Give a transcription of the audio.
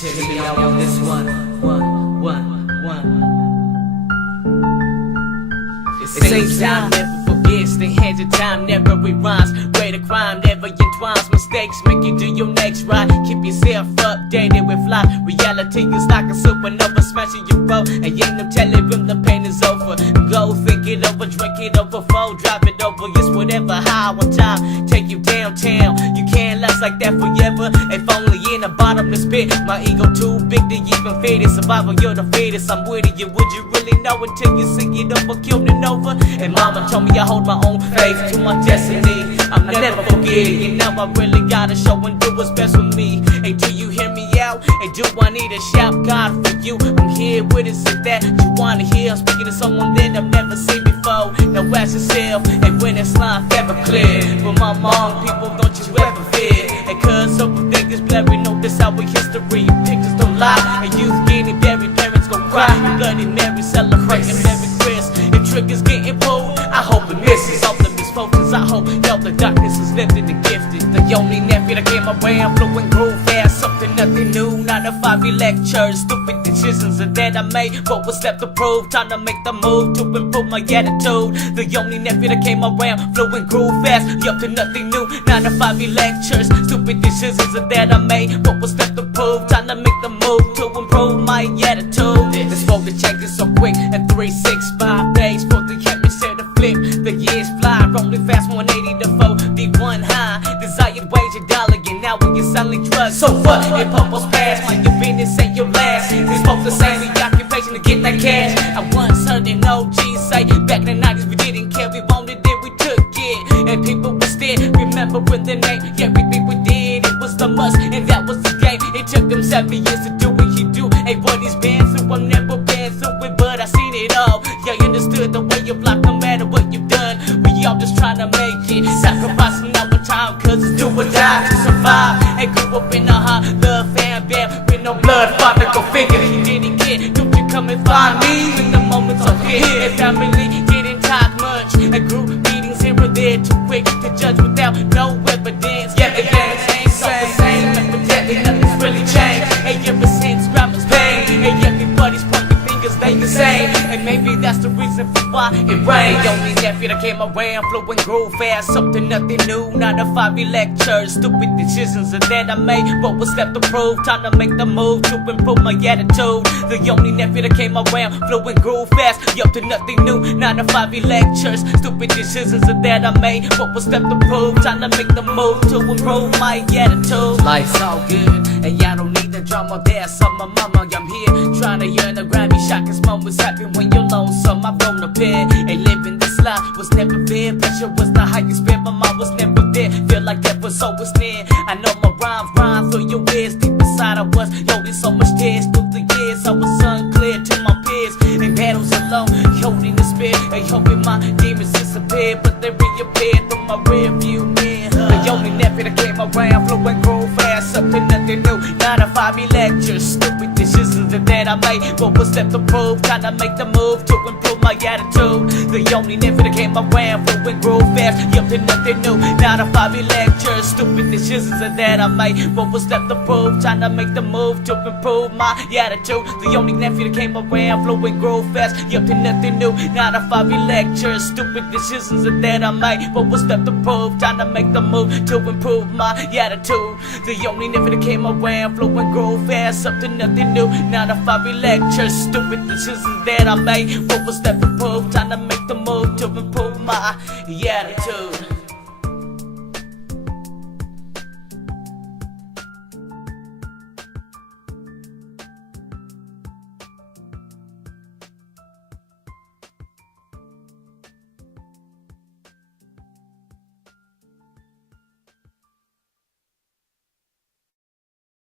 Check me out on this one. The same time never forgets, the hands of time never rewinds. Way the crime never entwines. Mistakes make you do your next right. Keep yourself updated with life. Reality is like a supernova smashing your boat, and ain't no telling when the pain is over. Go think it over, drink it over, fold, drive it over. Yes, whatever, how one time take you downtown. You can't last like that forever. If only in a bottomless pit. My ego too big to even fit it. Survival, you're the fittest. I'm with you. Would you really know until you see it over, killed and over? And mama told me I hold my own faith to my destiny. I'm never forgetting, and now I really gotta show and do what's best for me. Hey, do you hear me out? Hey, do I need a shout God for you? I'm here with it, is that you wanna hear? I'm speaking to someone that I've never seen before. Now ask yourself, hey, when it's life ever clear? For my mom, people, don't you ever fear? Hey, cause everything is blurry, no, this our history. Pictures don't lie, and youth getting buried, parents gon' cry. Bloody Mary celebrating Merry Christmas. If triggers getting pulled, I hope it misses all the misfortunes. I hope y'all the darkness is lifted and gifted. The only nephew that came around, flowing groove fast, something nothing new. 9 to 5 lectures, stupid decisions that I made. What was left to prove? Time to make the move to improve my attitude. The only nephew that came around, flowing groove fast, up to nothing new. 9 to 5 lectures, stupid decisions that I made. What was left to prove? Time to make the move to improve my attitude. This world is changing so quick, and 3, 6, 5 days for the hemisphere to flip. The years fly, rolling fast, 180 to 41 high. Desired wage a dollar, and now we get selling drugs. So what? If purpose past, when your business ain't your last. These folks the same, the occupation to get that cash. I once heard an OG say, back in the 90s we didn't care, we wanted it, we took it. And people were scared, remember when the name, everything we did, it was the must, and that was the game. It took them 7 years to do what he do. Hey, what he's been through, I've never been through it, but I seen it all. Yeah, you understood the way of life, no matter what you've done. We all just trying to make it, sacrificing our time, cause it's do or die to survive. Hey, grew up in a hot love fan band with no blood, father, go figure. He didn't get, don't you come and find me when the moments are here. And family didn't talk much, and group meetings here or there, too quick to judge without no evidence. Yeah, the game's the same, evidently nothing's really changed. Hey, ever since grandma's pain, hey, everybody's pointing fingers, they the same. And maybe that's the reason for why it rained. Only nephew that came around, flowing groove fast, something nothing new. 9 to 5 lectures, stupid decisions that I made. What was left to prove? Time to make the move to improve my attitude. The only nephew that came around, flowing groove fast, up to nothing new. 9 to 5 lectures, stupid decisions that I made. What was left to prove? Time to make the move to improve my attitude. Life's all good, and y'all don't need the drama. That's on my mama. I'm here trying to earn a Grammy shot, cause moments happen when you're lonesome. I've grown up here, and living this life was never fair. Pressure was the highest bid, my mom was never there. Feel like that was always near. I know my rhymes rhyme through your ears. Deep inside I was holding so much tears through the years. I was unclear to my peers, in battles alone, holding the spirit, and hoping my demons disappear, but they reappeared through my rear view mirror. The only nephew that came around, flowing groove fast, something nothing new. 9 to 5 lectures, stupid decisions that I made. What was left to prove? Trying to make the move to improve my attitude. The only nephew that came around, flowing groove fast, up to nothing new. 9 to 5 lectures, stupid decisions that I made. What was left to prove? Trying to make the move to improve my attitude. The only nephew that came around, flowing groove fast, up to nothing new. 9 to 5 lectures, stupid decisions that I made. What was left to prove? Trying to make the move to improve my attitude. The only nephew that came around, flowing groove fast, up to nothing new. 9 to 5 lectures, stupid decisions that I made. What was left to prove? Time to make the move to improve my attitude.